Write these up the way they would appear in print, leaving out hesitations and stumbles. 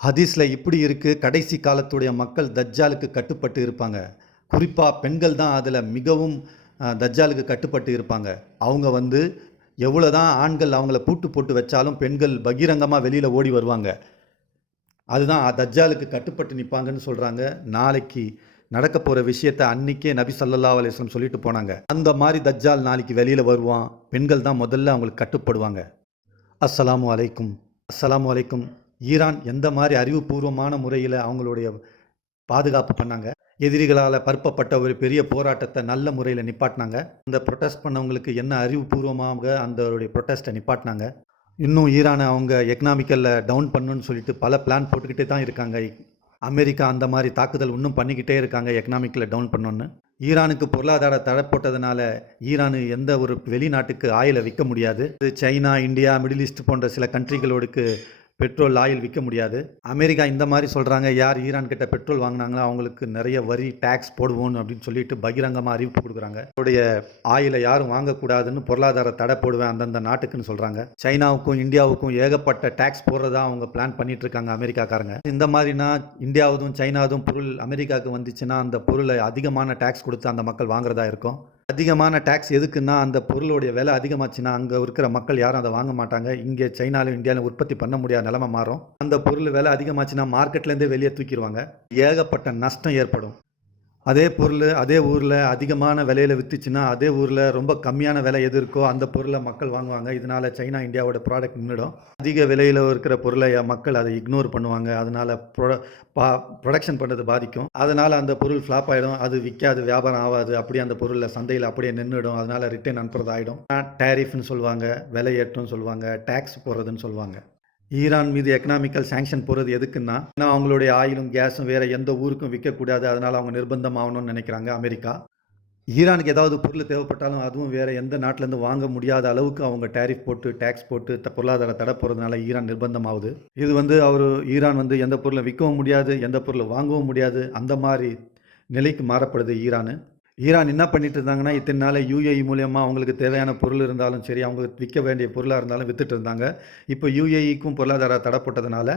ஹதீஸில் இப்படி இருக்குது, கடைசி காலத்துடைய மக்கள் தஜ்ஜாலுக்கு கட்டுப்பட்டு இருப்பாங்க. குறிப்பாக பெண்கள் தான் அதில் மிகவும் தஜ்ஜாலுக்கு கட்டுப்பட்டு இருப்பாங்க. அவங்க வந்து எவ்வளோ தான் ஆண்கள் அவங்கள பூட்டு போட்டு வச்சாலும் பெண்கள் பகிரங்கமாக வெளியில் ஓடி வருவாங்க. அதுதான் தஜ்ஜாலுக்கு கட்டுப்பட்டு நிற்பாங்கன்னு சொல்கிறாங்க. நாளைக்கு நடக்க போகிற விஷயத்தை அன்றைக்கே நபி ஸல்லல்லாஹு அலைஹி வஸல்லம் சொல்லிட்டு போனாங்க. அந்த மாதிரி தஜ்ஜால் நாளைக்கு வெளியில் வருவான். பெண்கள் தான் முதல்ல அவங்களுக்கு கட்டுப்படுவாங்க. அஸ்ஸலாமு அலைக்கும். அஸ்ஸலாமு அலைக்கும். ஈரான் எந்த மாதிரி அறிவுபூர்வமான முறையில் அவங்களுடைய பாதுகாப்பு பண்ணாங்க, எதிரிகளால் பரப்பப்பட்ட ஒரு பெரிய போராட்டத்தை நல்ல முறையில் நிப்பாட்டினாங்க. அந்த ப்ரொட்டஸ்ட் பண்ணவங்களுக்கு என்ன அறிவுபூர்வமாக அந்த ப்ரொட்டஸ்ட்டை நிப்பாட்டினாங்க. இன்னும் ஈரானை அவங்க எக்கனாமிக்கலில் டவுன் பண்ணணும்னு சொல்லிட்டு பல பிளான் போட்டுக்கிட்டே தான் இருக்காங்க. அமெரிக்கா அந்த மாதிரி தாக்குதல் இன்னும் பண்ணிக்கிட்டே இருக்காங்க எக்கனாமிக்கில் டவுன் பண்ணணுன்னு. ஈரானுக்கு பொருளாதார தடை போட்டதுனால ஈரானு எந்த ஒரு வெளிநாட்டுக்கு ஆயிலை விற்க முடியாது. சைனா, இந்தியா, மிடில் ஈஸ்ட் போன்ற சில கண்ட்ரிகளோடுக்கு பெட்ரோல், ஆயில் விற்க முடியாது. அமெரிக்கா இந்த மாதிரி சொல்கிறாங்க, யார் ஈரான் கிட்ட பெட்ரோல் வாங்கினாங்களோ அவங்களுக்கு நிறைய வரி, டேக்ஸ் போடுவோம் அப்படின்னு சொல்லிட்டு பகிரங்கமாக அறிவிப்பு கொடுக்குறாங்க. அவருடைய ஆயிலை யாரும் வாங்கக்கூடாதுன்னு பொருளாதார தடை போடுவேன் அந்தந்த நாட்டுக்குன்னு சொல்கிறாங்க. சைனாவுக்கும் இந்தியாவுக்கும் ஏகப்பட்ட டேக்ஸ் போடுறதா அவங்க பிளான் பண்ணிட்டு இருக்காங்க அமெரிக்காக்காரங்க. இந்த மாதிரினா இந்தியாவதும் சைனாவதும் பொருள் அமெரிக்காவுக்கு வந்துச்சுன்னா அந்த பொருளை அதிகமான டேக்ஸ் கொடுத்து அந்த மக்கள் வாங்குறதா இருக்கும். அதிகமான டேக்ஸ் எதுக்குன்னா, அந்த பொருளுடைய விலை அதிகமாச்சுன்னா அங்கே இருக்கிற மக்கள் யாரும் அதை வாங்க மாட்டாங்க. இங்கே சைனாலும் இந்தியாவிலும் உற்பத்தி பண்ண முடியாத நிலைமை மாறும். அந்த பொருள் விலை அதிகமாச்சுன்னா மார்க்கெட்லேருந்தே வெளியே தூக்கிடுவாங்க. ஏகப்பட்ட நஷ்டம் ஏற்படும். அதே பொருள் அதே ஊரில் அதிகமான விலையில் விற்றுச்சுன்னா அதே ஊரில் ரொம்ப கம்மியான விலை எது இருக்கோ அந்த பொருளை மக்கள் வாங்குவாங்க. இதனால் சைனா இந்தியாவோட ப்ராடக்ட் நின்றுடும். அதிக விலையில் இருக்கிற பொருளை மக்கள் அதை இக்னோர் பண்ணுவாங்க. அதனால் ப்ரொடக்ஷன் பண்ணுறது பாதிக்கும். அதனால் அந்த பொருள் ஃப்ளாப் ஆகிடும். அது விற்காது, வியாபாரம் ஆகாது. அப்படியே அந்த பொருளில் சந்தையில் அப்படியே நின்றுடும். அதனால் ரிட்டர்ன் அனுப்புறது ஆகிடும். டேரிஃப்னு சொல்லுவாங்க, விலை ஏற்றம்னு சொல்லுவாங்க, டேக்ஸ் போடுறதுன்னு சொல்லுவாங்க. ஈரான் மீது எக்கனாமிக்கல் சாங்ஷன் போகிறது எதுக்குன்னா, அவங்களுடைய ஆயிலும் கேஸும் வேறு எந்த ஊருக்கும் விற்கக்கூடாது. அதனால் அவங்க நிர்பந்தம் ஆகணும்னு நினைக்கிறாங்க அமெரிக்கா. ஈரானுக்கு ஏதாவது பொருள் தேவைப்பட்டாலும் அதுவும் வேறு எந்த நாட்டிலேருந்து வாங்க முடியாத அளவுக்கு அவங்க டேரிஃப் போட்டு, டேக்ஸ் போட்டு பொருளாதார தடை போகிறதுனால ஈரான் நிர்பந்தம் ஆகுது. இது வந்து ஈரான் வந்து எந்த பொருளை விற்கவும் முடியாது, எந்த பொருளை வாங்கவும் முடியாது. அந்த மாதிரி நிலைக்கு மாறப்படுது ஈரான். ஈரான் என்ன பண்ணிட்டு இருந்தாங்கன்னா, இத்தனை நாள் யுஏஇ மூலியமாக அவங்களுக்கு தேவையான பொருள் இருந்தாலும் சரி, அவங்க விற்க வேண்டிய பொருளாக இருந்தாலும் விற்றுட்டு இருந்தாங்க. இப்போ யுஏஇக்கும் பொருளாதார தடை போட்டதுனால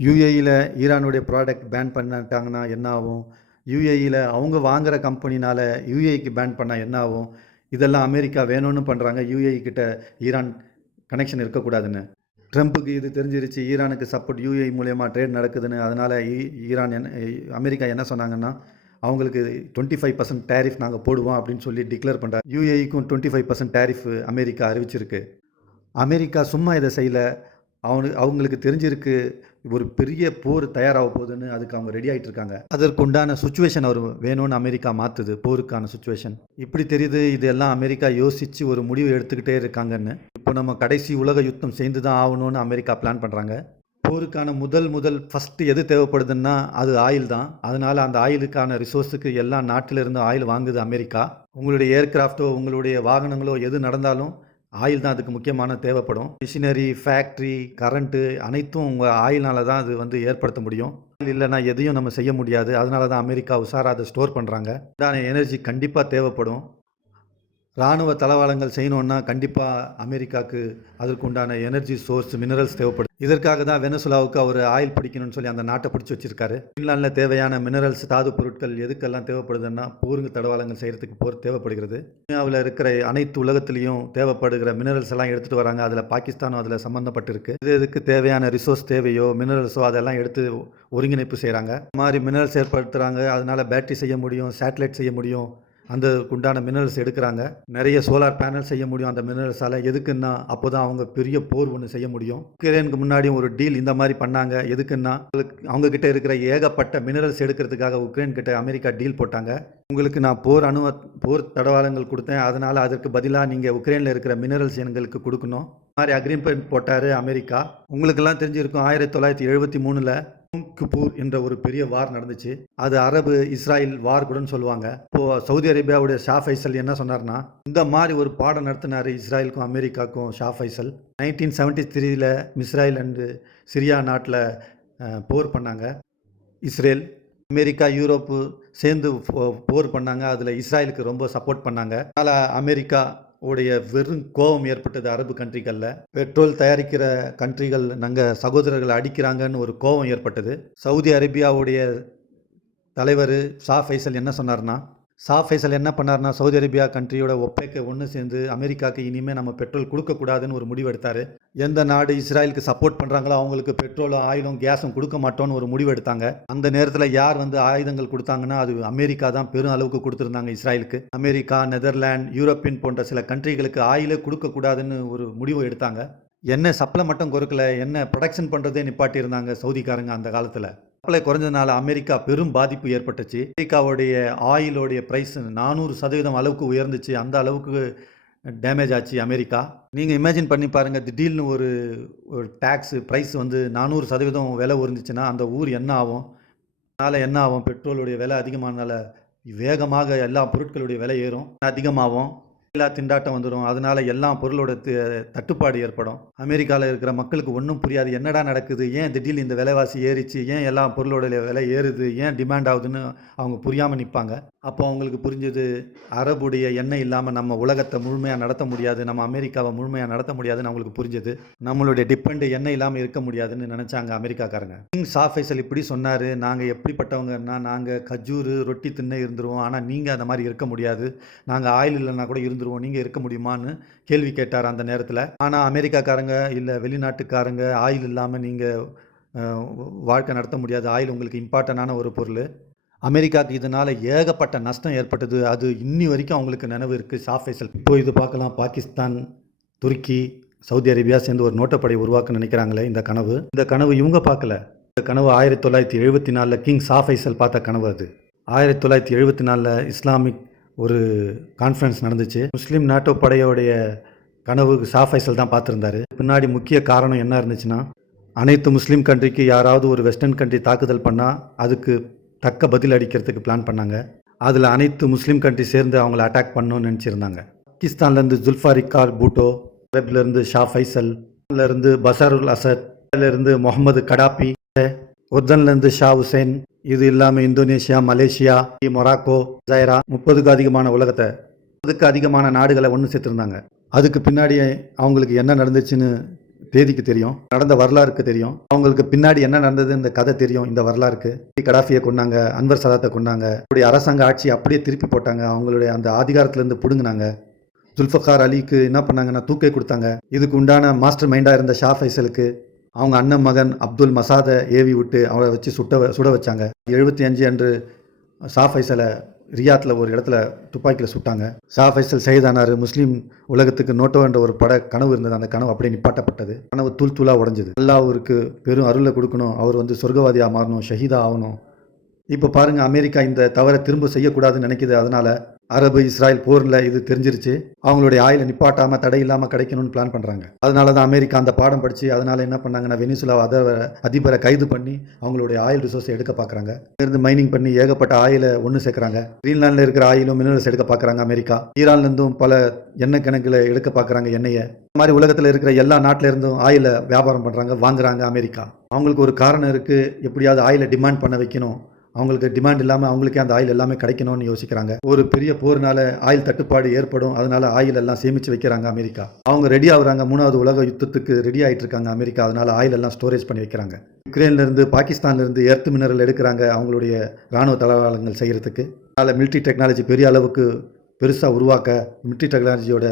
யுஏஇயில் ஈரானுடைய ப்ராடக்ட் பேன் பண்ணிட்டாங்கன்னா என்ன ஆகும்? யுஏஇயில் அவங்க வாங்குகிற கம்பெனினால் யுஏஇக்கு பேன் பண்ணால் என்ன ஆகும்? இதெல்லாம் அமெரிக்கா வேணும்னு பண்ணுறாங்க. யுஏஇ கிட்ட ஈரான் கனெக்ஷன் இருக்கக்கூடாதுன்னு. ட்ரம்ப்புக்கு இது தெரிஞ்சிருச்சு, ஈரானுக்கு சப்போர்ட் யுஏஇ மூலியமாக ட்ரேட் நடக்குதுன்னு. அதனால் அமெரிக்கா என்ன சொன்னாங்கன்னா, அவங்களுக்கு 25% டேரிஃப் நாங்கள் போடுவோம் அப்படின்னு சொல்லி டிக்ளேர் பண்ணுறாங்க. யுஏஇக்கும் 25% டேரிஃப் அமெரிக்கா அறிவிச்சிருக்கு. அமெரிக்கா சும்மா இதை செய்யல. அவங்களுக்கு தெரிஞ்சிருக்கு ஒரு பெரிய போர் தயாராக போகுதுன்னு. அதுக்கு அவங்க ரெடி ஆகிட்டு இருக்காங்க. அதற்கு உண்டான சுச்சுவேஷன் அவர் வேணும்னு அமெரிக்கா மாற்றுது, போருக்கான சுச்சுவேஷன். இப்படி தெரியுது, இதெல்லாம் அமெரிக்கா யோசித்து ஒரு முடிவு எடுத்துக்கிட்டே இருக்காங்கன்னு. இப்போ நம்ம கடைசி உலக யுத்தம் செய்து தான் ஆகணும்னு அமெரிக்கா பிளான் பண்ணுறாங்க. போருக்கான முதல் ஃபஸ்ட்டு எது தேவைப்படுதுன்னா அது ஆயில் தான். அதனால் அந்த ஆயிலுக்கான ரிசோர்ஸுக்கு எல்லா நாட்டிலிருந்து ஆயில் வாங்குது அமெரிக்கா. உங்களுடைய ஏர்கிராஃப்டோ உங்களுடைய வாகனங்களோ எது நடந்தாலும் ஆயில் தான் அதுக்கு முக்கியமான தேவைப்படும். மிஷினரி, ஃபேக்ட்ரி, கரண்ட்டு அனைத்தும் உங்கள் ஆயில்னால தான் அது வந்து ஏற்படுத்த முடியும். இல்லைன்னா எதையும் நம்ம செய்ய முடியாது. அதனால தான் அமெரிக்கா உஷாராக அதை ஸ்டோர் பண்ணுறாங்க. இதான எனர்ஜி கண்டிப்பாக தேவைப்படும். இராணுவ தளவாடங்கள் செய்யணுன்னா கண்டிப்பாக அமெரிக்காவுக்கு அதற்கு உண்டான எனர்ஜி சோர்ஸ், மினரல்ஸ் தேவைப்படும். இதற்காக தான் வெனிசுலாவுக்கு அவர் ஆயில் பிடிக்கணும்னு சொல்லி அந்த நாட்டை பிடிச்சி வச்சிருக்காரு. ஃபின்லாண்டில் தேவையான மினரல்ஸ், தாது பொருட்கள் எதுக்கெல்லாம் தேவைப்படுதுன்னா போருக்கு தளவாடங்கள் செய்கிறதுக்கு போர் தேவைப்படுகிறது. இந்தியாவில் இருக்கிற அனைத்து உலகத்திலையும் தேவைப்படுகிற மினரல்ஸ் எல்லாம் எடுத்துகிட்டு வராங்க. அதில் பாகிஸ்தானும் அதில் சம்மந்தப்பட்டிருக்கு. இதுக்கு தேவையான ரிசோர்ஸ் தேவையோ மினரல்ஸோ அதெல்லாம் எடுத்து ஒருங்கிணைப்பு செய்கிறாங்க. இந்த மாதிரி மினரல்ஸ் ஏற்படுத்துகிறாங்க. அதனால் பேட்டரி செய்ய முடியும், சேட்டலைட் செய்ய முடியும். அந்த உண்டான மினரல்ஸ் எடுக்கிறாங்க. நிறைய சோலார் பேனல் செய்ய முடியும் அந்த மினரல்ஸால். எதுக்குன்னா அப்போ தான் அவங்க பெரிய போர் ஒன்று செய்ய முடியும். உக்ரைனுக்கு முன்னாடியும் ஒரு டீல் இந்த மாதிரி பண்ணாங்க. எதுக்குன்னா அவங்க கிட்ட இருக்கிற ஏகப்பட்ட மினரல்ஸ் எடுக்கிறதுக்காக உக்ரைன் கிட்ட அமெரிக்கா டீல் போட்டாங்க. உங்களுக்கு நான் போர் தடவாளங்கள் கொடுத்தேன், அதனால் அதற்கு பதிலாக நீங்கள் உக்ரைனில் இருக்கிற மினரல்ஸ் எங்களுக்கு கொடுக்கணும். இந்த மாதிரி அக்ரிமெண்ட் போட்டார் அமெரிக்கா. உங்களுக்கெல்லாம் தெரிஞ்சிருக்கும், 1973 கிபூர் என்ற ஒரு பெரிய வார் நடந்துச்சு. அது அரபு இஸ்ராயல் வார் கூடன்னு சொல்லுவாங்க. இப்போது சவுதி அரேபியாவுடைய ஷா ஃபைசல் என்ன சொன்னார்னா, இந்த மாதிரி ஒரு பாடம் நடத்தினார் இஸ்ராயலுக்கும் அமெரிக்காவுக்கும் Shah Faisal. 1973 Israel and Syria நாட்டில் போர் பண்ணாங்க. இஸ்ரேல், அமெரிக்கா, யூரோப்பு சேர்ந்து போர் பண்ணாங்க. அதில் இஸ்ராயலுக்கு ரொம்ப சப்போர்ட் பண்ணாங்க. அதனால் அமெரிக்கா உடைய வெறும் கோபம் ஏற்பட்டது அரபு கண்ட்ரிகளில். பெட்ரோல் தயாரிக்கிற கண்ட்ரிகள் நாங்கள் சகோதரர்களை அடிக்கிறாங்கன்னு ஒரு கோபம் ஏற்பட்டது. சவுதி அரேபியாவுடைய தலைவர் ஷா ஃபைசல் என்ன சொன்னார்னா, என்ன பண்ணார்னா, சவுதி அரேபியா கண்ட்ரியோட ஒப்பேக்க ஒன்று சேர்ந்து அமெரிக்காவுக்கு இனிமேல் நம்ம பெட்ரோல் கொடுக்கக்கூடாதுன்னு ஒரு முடிவு எடுத்தார். எந்த நாடு இஸ்ராயலுக்கு சப்போர்ட் பண்ணுறாங்களோ அவங்களுக்கு பெட்ரோலும் ஆயிலும் கேஸும் கொடுக்க மாட்டோன்னு ஒரு முடிவு எடுத்தாங்க. அந்த நேரத்தில் யார் ஆயுதங்கள் கொடுத்தாங்கன்னா அது அமெரிக்கா தான் பெரும் அளவுக்கு கொடுத்துருந்தாங்க இஸ்ராயலுக்கு. அமெரிக்கா, நெதர்லாந்து, யூரோப்பியன் போன்ற சில கண்ட்ரிகளுக்கு ஆயிலே கொடுக்கக்கூடாதுன்னு ஒரு முடிவு எடுத்தாங்க. எண்ணெய் சப்ளை மட்டும் குறைக்கல, எண்ணெய் ப்ரொடக்ஷன் பண்ணுறதே நிப்பாட்டியிருந்தாங்க சவுதிக்காரங்க அந்த காலத்தில். சப்ளை குறைஞ்சதுனால அமெரிக்கா பெரும் பாதிப்பு ஏற்பட்டுச்சு. அமெரிக்காவுடைய ஆயிலோடைய ப்ரைஸ் 400% அளவுக்கு உயர்ந்துச்சு. அந்த அளவுக்கு டேமேஜ் ஆச்சு அமெரிக்கா. நீங்கள் இமேஜின் பண்ணி பாருங்கள், திடீர்னு ஒரு டேக்ஸு ப்ரைஸ் 400% விலை உயர்ந்துச்சுன்னா அந்த ஊர் என்ன ஆகும்? அதனால் என்ன ஆகும்? பெட்ரோலுடைய விலை அதிகமானால வேகமாக எல்லா பொருட்களுடைய விலை ஏறும், அதிகமாகும், எல்லா திண்டாட்டம் வந்துடும். அதனால எல்லா பொருளோட தட்டுப்பாடு ஏற்படும். அமெரிக்காவில் இருக்கிற மக்களுக்கு ஒன்றும் புரியாது, என்னடா நடக்குது, ஏன் திடீர்னு இந்த விலைவாசி ஏறிச்சு, ஏன் எல்லா பொருளோட விலை ஏறுது, ஏன் டிமாண்ட் ஆகுதுன்னு அவங்க புரியாமல் நிற்பாங்க. அப்போ அவங்களுக்கு புரிஞ்சது, அரபுடைய எண்ணெய் இல்லாமல் நம்ம உலகத்தை முழுமையாக நடத்த முடியாது, நம்ம அமெரிக்காவை முழுமையாக நடத்த முடியாதுன்னு அவங்களுக்கு புரிஞ்சது. நம்மளுடைய டிபெண்ட் எண்ணெய் இல்லாமல் இருக்க முடியாதுன்னு நினச்சாங்க அமெரிக்காக்காரங்க. கிங் ஷா ஃபைசல் இப்படி சொன்னார், நாங்கள் எப்படிப்பட்டவங்கன்னா நாங்கள் கஜூரு ரொட்டி தின்ன இருந்துருவோம், ஆனால் நீங்கள் அந்த மாதிரி இருக்க முடியாது, நாங்கள் ஆயில் இல்லைன்னா கூட இருந்துருவோம், நீங்கள் இருக்க முடியுமான்னு கேள்வி கேட்டார் அந்த நேரத்தில். ஆனால் அமெரிக்காக்காரங்க, இல்லை வெளிநாட்டுக்காரங்க, ஆயில் இல்லாமல் நீங்கள் வாழ்க்கை நடத்த முடியாது, ஆயில் உங்களுக்கு இம்பார்ட்டண்டான ஒரு பொருள். அமெரிக்காவுக்கு இதனால் ஏகப்பட்ட நஷ்டம் ஏற்பட்டது. அது இன்னி வரைக்கும் அவங்களுக்கு நினைவு இருக்குது ஷா ஃபைசல். இப்போ இது பார்க்கலாம், பாகிஸ்தான், துருக்கி, சவுதி அரேபியா சேர்ந்து ஒரு நோட்டப்படை உருவாக்க நினைக்கிறாங்களே, இந்த கனவு இவங்க பார்க்கல. இந்த கனவு 1974 கிங் ஷா ஃபைசல் பார்த்த கனவு. அது 1974 இஸ்லாமிக் ஒரு கான்ஃபரன்ஸ் நடந்துச்சு. முஸ்லீம் நாட்டோ படையோடைய கனவு ஷா ஃபைசல் தான் பார்த்துருந்தாரு. பின்னாடி முக்கிய காரணம் என்ன இருந்துச்சுன்னா, அனைத்து முஸ்லீம் கண்ட்ரிக்கு யாராவது ஒரு வெஸ்டர்ன் கண்ட்ரி தாக்குதல் பண்ணால் அதுக்கு தக்க பதில் அடிக்கிறதுக்கு பிளான் பண்ணாங்க. அதில் அனைத்து முஸ்லீம் கண்ட்ரி சேர்ந்து அவங்கள அட்டாக் பண்ணணும்னு நினச்சிருந்தாங்க. பாகிஸ்தான்லேருந்து ஜுல்ஃபாரிகார் பூட்டோ, அரபிலேருந்து ஷா ஃபைசல், இருந்து பஷாருல் அசத், இருந்து முகமது கடாபி, உர்தன்லேருந்து ஷா ஹுசைன், இது இல்லாமல் இந்தோனேஷியா, மலேசியா, மொராக்கோ, ஜைரா, 30க்கு அதிகமான உலகத்தை 30க்கு அதிகமான நாடுகளை ஒன்று சேர்த்துருந்தாங்க. அதுக்கு பின்னாடி அவங்களுக்கு என்ன நடந்துச்சுன்னு தேதிக்கு தெரியும், நடந்த வரலாறுக்கு தெரியும், அவங்களுக்கு பின்னாடி என்ன நடந்தது இந்த கதை தெரியும். இந்த வரலாறுக்கு கடாஃபியை கொண்டாங்க, அன்வர் சதாத்தை கொண்டாங்க, அவருடைய அரசாங்க ஆட்சி அப்படியே திருப்பி போட்டாங்க, அவங்களுடைய அந்த அதிகாரத்திலேருந்து பிடுங்கினாங்க. ஜுல்ஃபகார் அலிக்கு என்ன பண்ணாங்கன்னா தூக்கை கொடுத்தாங்க. இதுக்கு உண்டான மாஸ்டர் மைண்டாக இருந்த ஷா ஃபைசலுக்கு அவங்க அண்ணன் மகன் அப்துல் மசாதை ஏவி விட்டு அவரை வச்சு சுட வச்சாங்க. 75 அன்று ஷா ஃபைசலை ரியாத்தில் ஒரு இடத்துல துப்பாக்கியில் சுட்டாங்க. ஷா ஃபைசல் சைதானார். முஸ்லீம் உலகத்துக்கு நோட்டோ என்ற ஒரு கனவு இருந்தது. அந்த கனவு அப்படியே நிப்பாட்டப்பட்டது. கனவு தூளாக உடஞ்சிது. அல்லாஹ்வுக்கு பெரும் அருளை கொடுக்கணும், அவர் சொர்க்கவாதியாக மாறணும், ஷஹீதா ஆகணும். இப்போ பாருங்கள், அமெரிக்கா இந்த தவறை திரும்ப செய்யக்கூடாதுன்னு நினைக்கிது. அதனால் அரபு இஸ்ராயல் போரில் இது தெரிஞ்சிருச்சு. அவங்களுடைய ஆயிலை நிப்பாட்டாமல் தடை இல்லாமல் கிடைக்கணும்னு பிளான் பண்ணுறாங்க. அதனால தான் அமெரிக்கா அந்த பாடம் படித்து அதனால் என்ன பண்ணாங்கன்னா, வெனிசுலா அதிபரை கைது பண்ணி அவங்களுடைய ஆயில் ரிசோர்ஸை எடுக்க பார்க்குறாங்க. இருந்து மைனிங் பண்ணி ஏகப்பட்ட ஆயிலை ஒன்று சேர்க்குறாங்க. கிரீன்லாண்டில் இருக்கிற ஆயிலும் மினரல்ஸ் எடுக்க பார்க்குறாங்க அமெரிக்கா. ஈரான்லேருந்தும் பல எண்ணெய் கணக்கில் எடுக்க பார்க்குறாங்க எண்ணெயை. இந்த மாதிரி உலகத்தில் இருக்கிற எல்லா நாட்டிலேருந்தும் ஆயிலை வியாபாரம் பண்ணுறாங்க, வாங்குறாங்க அமெரிக்கா. அவங்களுக்கு ஒரு காரணம் இருக்குது, எப்படியாவது ஆயிலை டிமாண்ட் பண்ண வைக்கணும், அவங்களுக்கு டிமாண்ட் இல்லாமல் அவங்களுக்கே அந்த ஆயில் எல்லாமே கிடைக்கணும்னு யோசிக்கிறாங்க. ஒரு பெரிய போர்னால ஆயில் தட்டுப்பாடு ஏற்படும், அதனால ஆயில் எல்லாம் சேமித்து வைக்கிறாங்க அமெரிக்கா. அவங்க ரெடி ஆகுறாங்க, 3வது உலக யுத்தத்துக்கு ரெடி ஆகிட்டு இருக்காங்க அமெரிக்கா. அதனால ஆயில் எல்லாம் ஸ்டோரேஜ் பண்ணி வைக்கிறாங்க. யுக்ரைன்லேருந்து, பாகிஸ்தான்லேருந்து எர்த் மினரல் எடுக்கிறாங்க அவங்களுடைய இராணுவ தளவாடங்கள் செய்கிறதுக்கு. அதனால் மிலிட்ரி டெக்னாலஜி பெரிய அளவுக்கு பெருசாக உருவாக்க, மிலிட்ரி டெக்னாலஜியோட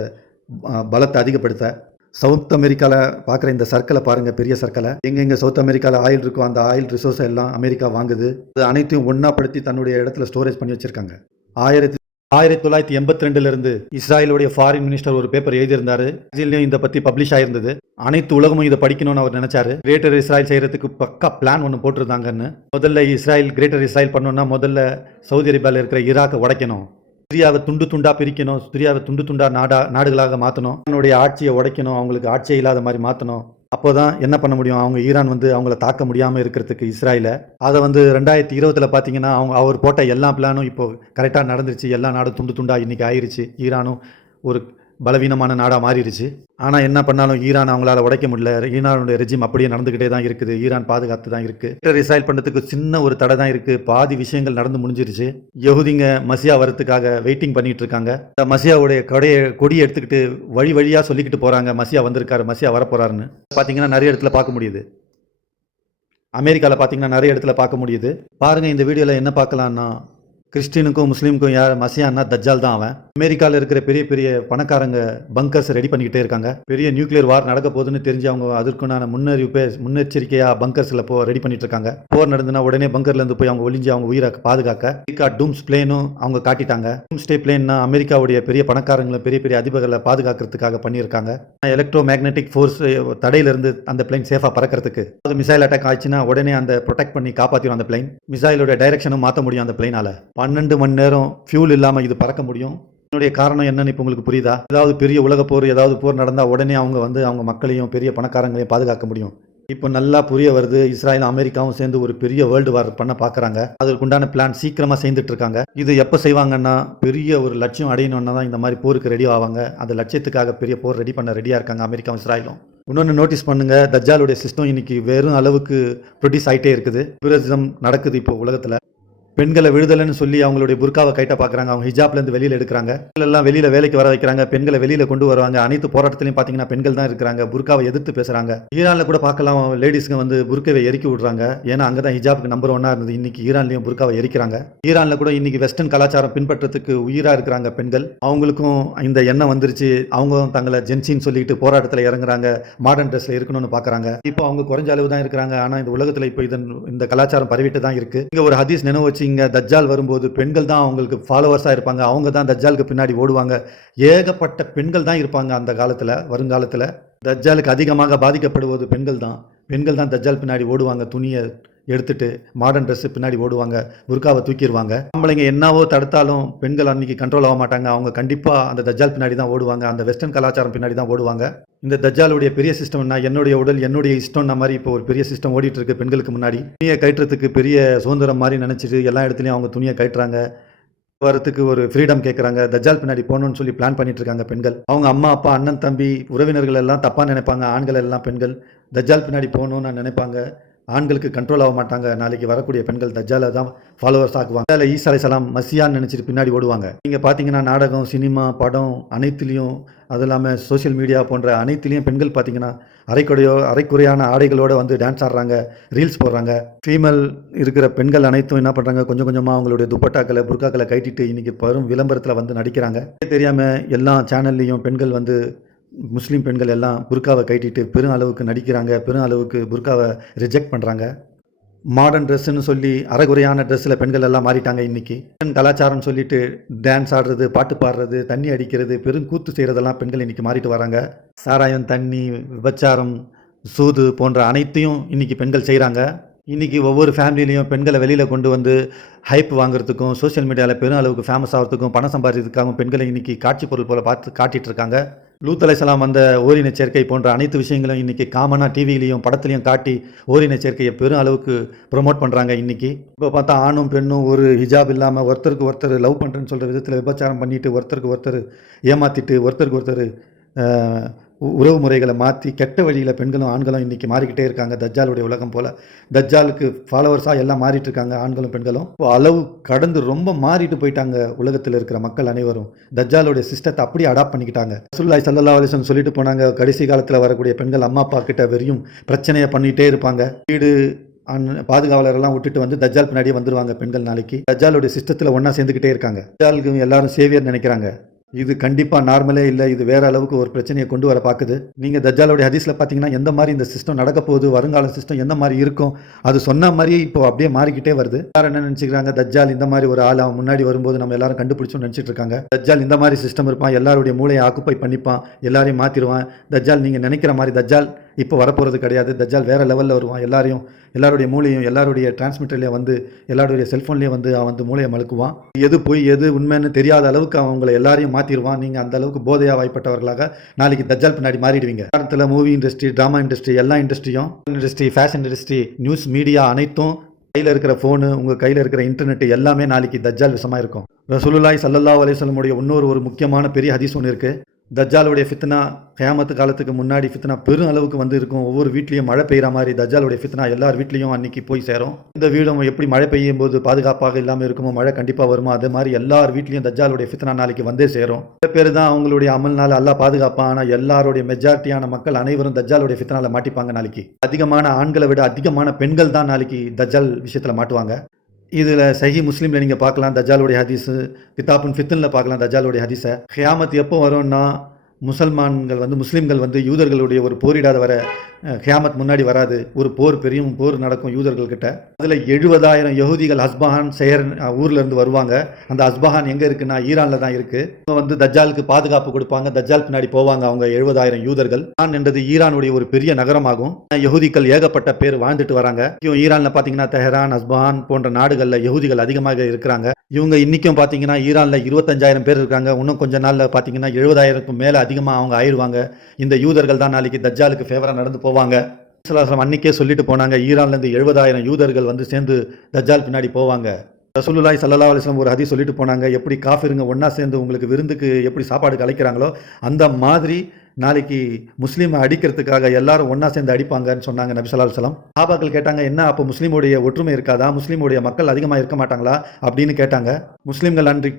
பலத்தை அதிகப்படுத்த. சவுத் அமெரிக்காவில் பார்க்குற இந்த சர்க்கிளை பாருங்கள், பெரிய சர்க்கிளை. எங்கெங்கே சவுத் அமெரிக்காவில் ஆயில் இருக்கோ அந்த ஆயில் ரிசோர்ஸை எல்லாம் அமெரிக்கா வாங்குது. அது அனைத்தையும் ஒன்றாப்படுத்தி தன்னுடைய இடத்துல ஸ்டோரேஜ் பண்ணி வச்சுருக்காங்க. 1982 இஸ்ராயலுடைய ஃபாரின் மினிஸ்டர் ஒரு பேப்பர் எழுதியிருந்தாரு. இதுலேயும் இதை பற்றி பப்ளிஷ் ஆயிருந்தது. அனைத்து உலகமும் இதை படிக்கணும்னு அவர் நினைச்சாரு. கிரேட்டர் இஸ்ராயல் செய்கிறதுக்கு பக்கா பிளான் ஒன்று போட்டிருந்தாங்கன்னு. முதல்ல கிரேட்டர் இஸ்ராயல் பண்ணணும்னா முதல்ல சவுதி அரேபியாவில் இருக்கிற ஈராக்கை உடைக்கணும், சிரியாவை துண்டு துண்டாக பிரிக்கணும், சிரியாவை துண்டு துண்டாக நாடுகளாக மாற்றணும், அவனுடைய ஆட்சியை உடைக்கணும், அவங்களுக்கு ஆட்சியே இல்லாத மாதிரி மாற்றணும். அப்போ தான் என்ன பண்ண முடியும், அவங்க ஈரான் அவங்கள தாக்க முடியாமல் இருக்கிறதுக்கு இஸ்ராயலை. அதை 2020 பார்த்தீங்கன்னா அவர் போட்ட எல்லா பிளானும் இப்போ கரெக்டாக நடந்துருச்சு. எல்லா நாடும் துண்டு துண்டாக இன்றைக்கி ஆயிடுச்சு. ஈரானும் ஒரு பலவீனமான நாடாக மாறிடுச்சு. ஆனால் என்ன பண்ணாலும் ஈரான் அவங்களால உடைக்க முடியல. ஈரானுடைய ரெஜிம் அப்படியே நடந்துக்கிட்டே தான் இருக்குது. ஈரான் பாதுகாத்து தான் இருக்குது. இஸ்ராயல் பண்ணுறதுக்கு சின்ன ஒரு தடை தான் இருக்குது. பாதி விஷயங்கள் நடந்து முடிஞ்சிருச்சு. யஹூதிங்க மசியா வரத்துக்காக வெயிட்டிங் பண்ணிட்டு இருக்காங்க. மசியாவுடைய கொடியை எடுத்துக்கிட்டு வழி வழியாக சொல்லிக்கிட்டு போகிறாங்க, மசியா வந்திருக்காரு, மசியா வரப்போறாருன்னு. பார்த்தீங்கன்னா நிறைய இடத்துல பார்க்க முடியுது. அமெரிக்காவில் பார்த்தீங்கன்னா நிறைய இடத்துல பார்க்க முடியுது. பாருங்கள், இந்த வீடியோவில் என்ன பார்க்கலான்னா, கிறிஸ்டினுக்கும் முஸ்லீமுக்கும் யார் மசியான்னா தஜ்ஜால் தான் அவன். அமெரிக்காவில் இருக்கிற பெரிய பெரிய பணக்காரங்க பங்கர்ஸ் ரெடி பண்ணிக்கிட்டே இருக்காங்க. பெரிய நியூக்ளியர் வார் நடக்க போகுதுன்னு தெரிஞ்சு அவங்க அதற்குண்டான முன்னெச்சரிக்கையாக பங்கர்ஸில் ரெடி பண்ணிட்டு இருக்காங்க. போர் நடந்துன்னா உடனே பங்கர்லேருந்து போய் அவங்க ஒளிஞ்சு அவங்க உயிரை பாதுகாக்க டூம்ஸ் பிளேனும் அவங்க காட்டிட்டாங்க. டூம்ஸ்டே பிளேன்னா அமெரிக்காவுடைய பெரிய பணக்காரங்களை பெரிய பெரிய அதிபர்களை பாதுகாக்கிறதுக்காக பண்ணியிருக்காங்க. எலக்ட்ரோ மேக்னெட்டிக் ஃபோர்ஸ் தடையிலிருந்து அந்த பிளைன் சேஃபாக பறக்கிறதுக்கு. அது மிசைல் அட்டாக் ஆச்சுன்னா உடனே அந்த ப்ரொடெக்ட் பண்ணி காப்பாற்றிடும் அந்த பிளைன். மிசைலோட டைரக்ஷனும் மாற்ற முடியும் அந்த பிளைனால. 12 மணி நேரம் ஃபியூல் இல்லாமல் இது பறக்க முடியும். இதனுடைய காரணம் என்னன்னு இப்போ உங்களுக்கு புரியுதா? ஏதாவது பெரிய உலக போர், ஏதாவது போர் நடந்தால் உடனே அவங்க மக்களையும் பெரிய பணக்காரங்களையும் பாதுகாக்க முடியும். இப்போ நல்லா புரிய வருது. இஸ்ராயலும் அமெரிக்காவும் சேர்ந்து ஒரு பெரிய வேர்ல்டு வார் பண்ண பார்க்குறாங்க. அதற்குண்டான பிளான் சீக்கிரமாக செய்துட்டு இருக்காங்க. இது எப்போ செய்வாங்கன்னா, பெரிய ஒரு லட்சியம் அடையணும்னா தான் இந்த மாதிரி போருக்கு ரெடி ஆவாங்க. அந்த லட்சியத்துக்காக பெரிய போர் ரெடி பண்ண ரெடியாக இருக்காங்க அமெரிக்காவும் இஸ்ராயலும். இன்னொன்று நோட்டீஸ் பண்ணுங்க, தஜ்ஜாலுடைய சிஸ்டம் இன்னைக்கு வெறும் அளவுக்கு ப்ரொடியூஸ் ஆகிட்டே இருக்குது. டூரிசம் நடக்குது இப்போ உலகத்தில். பெண்களை விடுதலைன்னு சொல்லி அவங்களுடைய புர்காவை கைட்ட பார்க்குறாங்க. அவங்க ஹிஜாப்லேருந்து வெளியில் எடுக்கிறாங்க. எல்லாம் வெளியில் வேலைக்கு வர வைக்கிறாங்க. பெண்களை வெளியில் கொண்டு வருவாங்க. அனைத்து போராட்டத்திலையும் பார்த்தீங்கன்னா பெண்கள் தான் இருக்கிறாங்க. புர்காவை எதிர்த்து பேசுகிறாங்க. ஈரானில் கூட பார்க்கலாம், லேடிஸ்க்கு வந்து புர்காவை எரிக்கி விடுறாங்க. ஏன்னா அங்கே தான் ஹிஜாப்க்கு நம்பர் 1 இருந்தது. இன்னைக்கு ஈரான்லையும் புர்காவை எரிக்கிறாங்க. ஈரானில் கூட இன்னைக்கு வெஸ்டர்ன் கலாச்சாரம் பின்பற்றத்துக்கு உயிராக இருக்கிறாங்க பெண்கள். அவங்களுக்கும் இந்த எண்ணம் வந்துருச்சு. அவங்க தங்களை ஜென்சின்னு சொல்லிட்டு போராட்டத்தில் இறங்குறாங்க. மாடர்ன் ட்ரெஸ்ல இருக்கணும்னு பார்க்குறாங்க. இப்போ அவங்க குறைஞ்ச அளவு தான் இருக்கிறாங்க. ஆனால் இந்த உலகத்தில் இப்போ இந்த கலாச்சாரம் பரவிட்டு தான் இருக்கு. இங்கே ஒரு ஹதீஸ் நினைவு வச்சு, இங்கே தஜ்ஜால் வரும்போது பெண்கள் தான் அவங்களுக்கு ஃபாலோவர்ஸாக இருப்பாங்க. அவங்க தான் தஜ்ஜாலுக்கு பின்னாடி ஓடுவாங்க. ஏகப்பட்ட பெண்கள் தான் இருப்பாங்க அந்த காலத்தில். வருங்காலத்தில் தஜ்ஜாலுக்கு அதிகமாக பாதிக்கப்படுவது பெண்கள் தான். பெண்கள் தான் தஜ்ஜால் பின்னாடி ஓடுவாங்க. துணியை எடுத்துட்டு மாடர்ன் ட்ரெஸ் பின்னாடி ஓடுவாங்க. புர்காவை தூக்கிடுவாங்க. ஆம்பளைங்க என்னவோ தடுத்தாலும் பெண்கள் அன்னைக்கு கண்ட்ரோல் ஆக மாட்டாங்க. அவங்க கண்டிப்பாக அந்த தஜ்ஜால் பின்னாடி தான் ஓடுவாங்க. அந்த வெஸ்டர்ன் கலாச்சாரம் பின்னாடி தான் ஓடுவாங்க. இந்த தஜ்ஜாலுடைய பெரிய சிஸ்டம்னா, என்னுடைய உடல் என்னுடைய இஷ்டம்னா மாதிரி இப்போ ஒரு பெரிய சிஸ்டம் ஓடிட்டு இருக்கு பெண்களுக்கு முன்னாடி. துணியை கட்டுறதுக்கு பெரிய சுதந்திரம் மாதிரி நினச்சிட்டு எல்லா இடத்துலையும் அவங்க துணியை கட்டுறாங்க. வரத்துக்கு ஒரு ஃப்ரீடம் கேட்குறாங்க. தஜ்ஜால் பின்னாடி போகணும்னு சொல்லி பிளான் பண்ணிட்டு இருக்காங்க பெண்கள். அவங்க அம்மா அப்பா அண்ணன் தம்பி உறவினர்கள் எல்லாம் தப்பாக நினைப்பாங்க. ஆண்கள் எல்லாம் பெண்கள் தஜ்ஜால் பின்னாடி போகணும்னு நினைப்பாங்க. ஆண்களுக்கு கண்ட்ரோல் ஆக மாட்டாங்க. நாளைக்கு வரக்கூடிய பெண்கள் தஜ்ஜாலை தான் ஃபாலோவர்ஸ் ஆக்குவாங்க. அதில் ஈசா அலைஹிஸ்ஸலாம் மசியான்னு நினச்சிட்டு பின்னாடி ஓடுவாங்க. நீங்கள் பார்த்தீங்கன்னா நாடகம், சினிமா, படம் அனைத்துலேயும், அது இல்லாமல் சோஷியல் மீடியா போன்ற அனைத்துலேயும் பெண்கள் பார்த்தீங்கன்னா அரைக்குறையான ஆடைகளோடு வந்து டான்ஸ் ஆடுறாங்க, ரீல்ஸ் போடுறாங்க. ஃபீமேல் இருக்கிற பெண்கள் அனைத்தும் என்ன பண்ணுறாங்க, கொஞ்சம் கொஞ்சமாக அவங்களுடைய துப்பட்டாக்களை புர்காக்களை கட்டிட்டு இன்றைக்கி பெரும் விளம்பரத்தில் வந்து நடிக்கிறாங்க. தெரியாமல் எல்லா சேனல்லையும் பெண்கள் வந்து முஸ்லீம் பெண்கள் எல்லாம் புர்காவை கட்டிட்டு பெரும் அளவுக்கு நடிக்கிறாங்க. பெரும் அளவுக்கு புர்காவை ரிஜெக்ட் பண்ணுறாங்க. மாடர்ன் ட்ரெஸ்ஸுன்னு சொல்லி அரைகுறையான ட்ரெஸ்ஸில் பெண்கள் எல்லாம் மாறிட்டாங்க. இன்றைக்கி கலாச்சாரம் சொல்லிட்டு டான்ஸ் ஆடுறது, பாட்டு பாடுறது, தண்ணி அடிக்கிறது, பெரும் கூத்து செய்கிறதெல்லாம் பெண்கள் இன்றைக்கி மாறிட்டு வராங்க. சாராயம், தண்ணி, விபச்சாரம், சூது போன்ற அனைத்தையும் இன்றைக்கி பெண்கள் செய்கிறாங்க. இன்றைக்கி ஒவ்வொரு ஃபேமிலிலையும் பெண்களை வெளியில் கொண்டு வந்து ஹைப் வாங்குறதுக்கும், சோஷியல் மீடியாவில் பெரும் அளவுக்கு ஃபேமஸ் ஆகிறதுக்கும், பணம் சம்பாதிக்கிறதுக்காகவும் பெண்களை இன்றைக்கி காட்சி பொருள் போல் பார்த்து காட்டிகிட்டு இருக்காங்க. லூத் அலைஹிஸ்ஸலாம் வந்த ஓரின சேர்க்கை போன்ற அனைத்து விஷயங்களும் இன்றைக்கி காமனாக டிவிலையும் படத்துலையும் காட்டி ஓரின சேர்க்கையை பெரும் அளவுக்கு ப்ரொமோட் பண்ணுறாங்க. இன்றைக்கி இப்போ பார்த்தா ஆணும் பெண்ணும் ஒரு ஹிஜாப் இல்லாமல் ஒருத்தருக்கு ஒருத்தர் லவ் பண்ணுறேன்னு சொல்கிற விதத்தில் விபச்சாரம் பண்ணிவிட்டு ஒருத்தருக்கு ஒருத்தர் ஏமாற்றிட்டு ஒருத்தருக்கு ஒருத்தர் உறவு முறைகளை மாற்றி கெட்ட வழியில் பெண்களும் ஆண்களும் இன்றைக்கி மாறிக்கிட்டே இருக்காங்க. தஜ்ஜாலுடைய உலகம் போல் தஜ்ஜாலுக்கு ஃபாலோவர்ஸாக எல்லாம் மாறிட்டு இருக்காங்க ஆண்களும் பெண்களும். இப்போ அளவு கடந்து ரொம்ப மாறிட்டு போயிட்டாங்க. உலகத்தில் இருக்கிற மக்கள் அனைவரும் தஜ்ஜாலுடைய சிஸ்டத்தை அப்படியே அடாப்ட் பண்ணிக்கிட்டாங்க. ரசூலுல்லாஹி ஸல்லல்லாஹு அலைஹி வஸல்லம் சொல்லிட்டு போனாங்க, கடைசி காலத்தில் வரக்கூடிய பெண்கள் அம்மா அப்பா கிட்ட வெறியும் பிரச்சனையை பண்ணிகிட்டே இருப்பாங்க. வீடு பாதுகாவலரெல்லாம் விட்டுட்டு வந்து தஜ்ஜால் பின்னாடியே வந்துடுவாங்க பெண்கள். நாளைக்கு தஜ்ஜாலுடைய சிஸ்டத்தில் ஒன்றா சேர்ந்துக்கிட்டே இருக்காங்க. தஜ்ஜாலுக்கு எல்லாரும் சேவியர் நினைக்கிறாங்க. இது கண்டிப்பாக நார்மலே இல்லை. இது வேறு அளவுக்கு ஒரு பிரச்சனையை கொண்டு வர பார்க்குது. நீங்கள் தஜ்ஜாலுடைய ஹதீஸில் பார்த்தீங்கன்னா எந்த மாதிரி இந்த சிஸ்டம் நடக்க போகுது, வருங்கால சிஸ்டம் எந்த மாதிரி இருக்கும், அது சொன்ன மாதிரியே இப்போ அப்படியே மாறிக்கிட்டே வருது. எல்லாரும் என்ன நினச்சிக்கிறாங்க, தஜ்ஜால் இந்த மாதிரி ஒரு ஆள் அவன் முன்னாடி வரும்போது நம்ம எல்லாரும் கண்டுபிடிச்சோன்னு நினச்சிட்டு இருக்காங்க. தஜ்ஜால் இந்த மாதிரி சிஸ்டம் இருப்பான், எல்லாருடைய மூளையை ஆக்குப்பை பண்ணிப்பான், எல்லாரையும் மாற்றிடுவான். தஜ்ஜால் நீங்கள் நினைக்கிற மாதிரி தஜ்ஜால் இப்போ வரப்போகிறது கிடையாது. தஜ்ஜால் வேறு லெவலில் வருவான். எல்லாருடைய மூளையும் எல்லாருடைய டிரான்ஸ்மிட்டர்லேயும் வந்து எல்லாருடைய செல்ஃபோன்லேயும் வந்து அவன் வந்து மூளையை மழுக்குவான். எது போய் எது உண்மைன்னு தெரியாத அளவுக்கு அவங்களை எல்லாரையும் மாற்றிடுவான். நீங்கள் அந்த அளவுக்கு போதையாக வாய்ப்பட்டவர்களாக நாளைக்கு தஜ்ஜால் பின்னாடி மாறிடுவீங்க. காரணத்தில் மூவி இண்டஸ்ட்ரி, ட்ராமா இண்டஸ்ட்ரி, எல்லா இண்டஸ்ட்ரியும் ஃபேஷன் இண்டஸ்ட்ரி, நியூஸ் மீடியா அனைத்தும் கையில் இருக்கிற ஃபோனு, உங்கள் கையில் இருக்கிற இன்டர்நெட் எல்லாமே நாளைக்கு தஜ்ஜால் விஷமாக இருக்கும். ரசூலுல்லாஹி ஸல்லல்லாஹு அலைஹி வஸல்லம் உடைய இன்னொரு முக்கியமான பெரிய ஹதீஸ் ஒன்று இருக்குது. தஜ்ஜாலுடைய ஃபித்னா கியாமத்து காலத்துக்கு முன்னாடி ஃபித்னா பெரும் அளவுக்கு வந்து இருக்கும். ஒவ்வொரு வீட்லேயும் மழை பெய்கிற மாதிரி தஜ்ஜாலுடைய ஃபித்னா எல்லார் வீட்லேயும் அன்னைக்கு போய் சேரும். இந்த வீடும் எப்படி மழை பெய்யும் போது பாதுகாப்பாக இல்லாமல் இருக்குமோ, மழை கண்டிப்பாக வருமோ, அதே மாதிரி எல்லார் வீட்லேயும் தஜ்ஜாலுடைய ஃபித்னா நாளைக்கு வந்தே சேரும். சில பேர் தான் அவங்களுடைய அமல்னால அல்லாஹ் பாதுகாப்பான். ஆனால் எல்லாருடைய மெஜாரிட்டியான மக்கள் அனைவரும் தஜ்ஜாலுடைய ஃபித்னால மாட்டிப்பாங்க நாளைக்கு. அதிகமான ஆண்களை விட அதிகமான பெண்கள் தான் நாளைக்கு தஜ்ஜால் விஷயத்தில் மாட்டுவாங்க. இதில் சஹி முஸ்லீமில் நீங்கள் பார்க்கலாம் தஜ்ஜாலுடைய ஹதீஸு, கிதாபுன் ஃபித்னில் பார்க்கலாம் தஜ்ஜாலுடைய ஹதீஸை. கியாமத் எப்போ வரும்னா, முஸ்லீம்கள் வந்து யூதர்களுடைய ஒரு போரிடாத வர கியாமத் முன்னாடி வராது. ஒரு பெரிய போர் நடக்கும் யூதர்கள் கிட்ட. அதில் 70,000 யஹூதிகள் அஸ்பஹான் ஷெஹர் ஊர்ல இருந்து வருவாங்க. அந்த அஸ்பஹான் எங்கே இருக்குன்னா ஈரானில் தான் இருக்கு. அவங்க வந்து தஜ்ஜாலுக்கு பாதுகாப்பு கொடுப்பாங்க. தஜ்ஜால் பின்னாடி போவாங்க அவங்க 70,000 யூதர்கள். ஈரான் என்றது ஈரானுடைய ஒரு பெரிய நகரமாகும். யஹூதிகள் ஏகப்பட்ட பேர் வாழ்ந்துட்டு வராங்க. ஈரானில் பார்த்தீங்கன்னா தெஹரான், அஸ்பஹான் போன்ற நாடுகளில் யஹூதிகள் அதிகமாக இருக்கிறாங்க. இவங்க இன்னைக்கும் பார்த்தீங்கன்னா ஈரானில் 25,000 பேர் இருக்காங்க. இன்னும் கொஞ்ச நாளில் பார்த்தீங்கன்னா 70,000க்கும் மேலே அதிகமாக அவங்க ஆயிடுவாங்க. இந்த யூதர்கள் தான் நாளைக்கு தஜ்ஜாலுக்கு ஃபேவராக நடந்து போவாங்க. அன்னைக்கே சொல்லிட்டு போனாங்க, ஈரான்லேருந்து 70,000 யூதர்கள் வந்து சேர்ந்து தஜ்ஜால் பின்னாடி போவாங்க. ரசூலுல்லாஹி ஸல்லல்லாஹு அலைஹி வஸல்லம் ஒரு ஹதீஸ் சொல்லிட்டு போனாங்க, எப்படி காஃபிருங்க ஒன்றா சேர்ந்து உங்களுக்கு விருந்துக்கு எப்படி சாப்பாடு அழைக்கிறாங்களோ அந்த மாதிரி நாளைக்கு முஸ்லீமை அடிக்கிறதுக்காக எல்லாரும் ஒன்றா சேர்ந்து அடிப்பாங்கன்னு சொன்னாங்க நபி ஸல்லல்லாஹு அலைஹி வஸல்லம். சஹாபாக்கள் கேட்டாங்க, என்ன அப்போ முஸ்லீமுடைய ஒற்றுமை இருக்காதா, முஸ்லீமுடைய மக்கள் அதிகமாக இருக்க மாட்டாங்களா அப்படின்னு கேட்டாங்க. முஸ்லீம்கள் அன்றி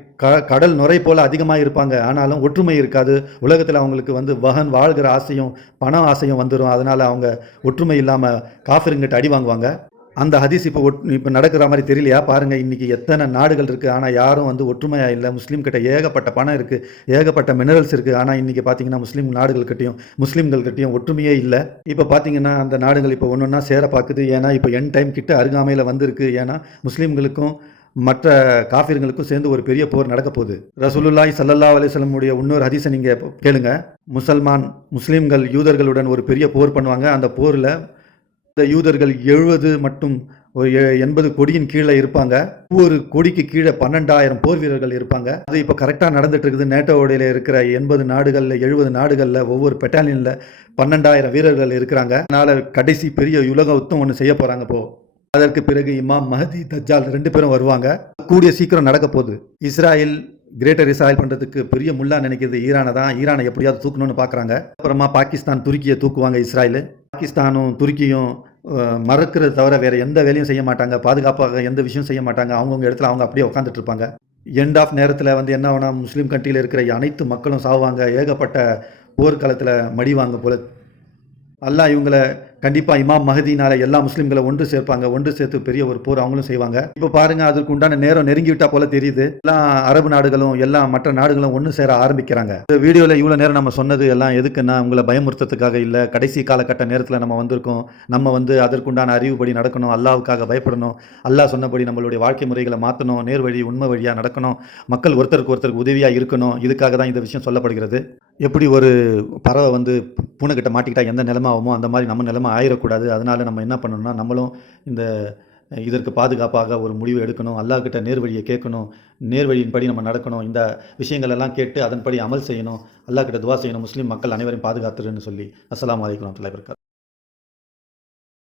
கடல் நுரை போல அதிகமாக இருப்பாங்க, ஆனாலும் ஒற்றுமை இருக்காது. உலகத்தில் அவங்களுக்கு வந்து வாழ்கிற ஆசையும் பணம் ஆசையும் வந்துடும். அதனால் அவங்க ஒற்றுமை இல்லாமல் காஃபிருங்கிட்ட அடி வாங்குவாங்க. அந்த ஹதீஸ் இப்போ நடக்கிற மாதிரி தெரியலையா பாருங்கள். இன்றைக்கி எத்தனை நாடுகள் இருக்குது, ஆனால் யாரும் வந்து ஒற்றுமையாக இல்லை. முஸ்லீம் கிட்ட ஏகப்பட்ட பணம் இருக்குது, ஏகப்பட்ட மினரல்ஸ் இருக்குது. ஆனால் இன்றைக்கி பார்த்தீங்கன்னா முஸ்லீம்கள்கிட்டையும் ஒற்றுமையே இல்லை. இப்போ பார்த்தீங்கன்னா அந்த நாடுகள் இப்போ ஒன்று ஒன்றா சேர பார்க்குது. ஏன்னா இப்போ என் டைம் கிட்ட அருகாமையில் வந்திருக்கு. ஏன்னா முஸ்லீம்களுக்கும் மற்ற காஃபிர்களுக்கும் சேர்ந்து ஒரு பெரிய போர் நடக்க போகுது. ரசூலுல்லாஹி ஸல்லல்லாஹு அலைஹி வஸல்லம் உடைய இன்னொரு ஹதீஸை நீங்கள் கேளுங்க. முஸ்லீம்கள் யூதர்களுடன் ஒரு பெரிய போர் பண்ணுவாங்க. அந்த போரில் இந்த யூதர்கள் 70 மற்றும் ஒரு 80 கொடியின் கீழே இருப்பாங்க. ஒவ்வொரு கொடிக்கு கீழே 12,000 போர் வீரர்கள் இருப்பாங்க. அது இப்போ கரெக்டாக நடந்துட்டு இருக்குது. நேட்டோடையில் இருக்கிற 80 நாடுகளில் 70 நாடுகளில் ஒவ்வொரு பெட்டாலியனில் 12,000 வீரர்கள் இருக்கிறாங்க. அதனால் கடைசி பெரிய உலக யுத்தம் ஒன்று செய்ய போகிறாங்க. அதற்கு பிறகு இமாம் மஹதி, தஜ்ஜால் 2 பேரும் வருவாங்க. கூடிய சீக்கிரம் நடக்க போகுது. கிரேட்டர் இஸ்ராயல் பண்ணுறதுக்கு பெரிய முல்லா நினைக்கிறது ஈரானை எப்படியாவது தூக்கணும்னு பார்க்குறாங்க. அப்புறமா பாகிஸ்தான் துருக்கியை தூக்குவாங்க. இஸ்ராயல் பாகிஸ்தானும் துருக்கியும் மறக்கிறது தவிர வேறு எந்த வேலையும் செய்ய மாட்டாங்க. பாதுகாப்பாக எந்த விஷயம் செய்ய மாட்டாங்க. அவங்கவுங்க இடத்துல அவங்க அப்படியே உட்காந்துட்டு இருப்பாங்க. எண்ட் ஆஃப் நேரத்தில் வந்து என்ன ஆகுனா, முஸ்லீம் கண்ட்ரியில் இருக்கிற அனைத்து மக்களும் சாவாங்க. ஏகப்பட்ட போர்க்காலத்தில் மடிவாங்க போல. அல்லாஹ் இவங்களை கண்டிப்பாக இமாம் மஹதினால எல்லா முஸ்லீம்களை ஒன்று சேர்ப்பாங்க. ஒன்று சேர்த்து பெரிய ஒரு போர் அவங்களும் செய்வாங்க. இப்போ பாருங்க, அதுக்கு உண்டான நேரம் நெருங்கி விட்டா போல தெரியுது. எல்லா அரபு நாடுகளும் எல்லா மற்ற நாடுகளும் ஒன்று சேர ஆரம்பிக்கிறாங்க. இந்த வீடியோவில் இவ்வளோ நேரம் நம்ம சொன்னது எல்லாம் எதுக்குன்னா, உங்களை பயமுறுத்துறதுக்காக இல்லை. கடைசி காலகட்ட நேரத்தில் நம்ம வந்திருக்கோம். நம்ம வந்து அதற்குண்டான அறிவுப்படி நடக்கணும். அல்லாவுக்காக பயப்படணும். அல்லாஹ் சொன்னபடி நம்மளுடைய வாழ்க்கை முறைகளை மாற்றணும். நேர் வழி உண்மை வழியாக நடக்கணும். மக்கள் ஒருத்தருக்கு உதவியாக இருக்கணும். இதுக்காக தான் இந்த விஷயம் சொல்லப்படுகிறது. எப்படி ஒரு பறவை வந்து பூனைக்கிட்ட மாட்டிக்கிட்டா எந்த நிலைமை ஆகுமோ அந்த மாதிரி நம்ம நிலைமை ஆயிடக்கூடாது. அதனால் நம்ம என்ன பண்ணணும்னா, நம்மளும் இதற்கு பாதுகாப்பாக ஒரு முடிவு எடுக்கணும். அல்லாஹ்கிட்ட நேர்வழியை கேட்கணும். நேர்வழியின்படி நம்ம நடக்கணும். இந்த விஷயங்கள் எல்லாம் கேட்டு அதன்படி அமல் செய்யணும். அல்லாஹ்கிட்ட துவா செய்யணும். முஸ்லீம் மக்கள் அனைவரையும் பாதுகாத்துருன்னு சொல்லி. அஸ்ஸலாமு அலைக்கும் வரஹ்மத்துல்லாஹி வபரகாத்துஹு.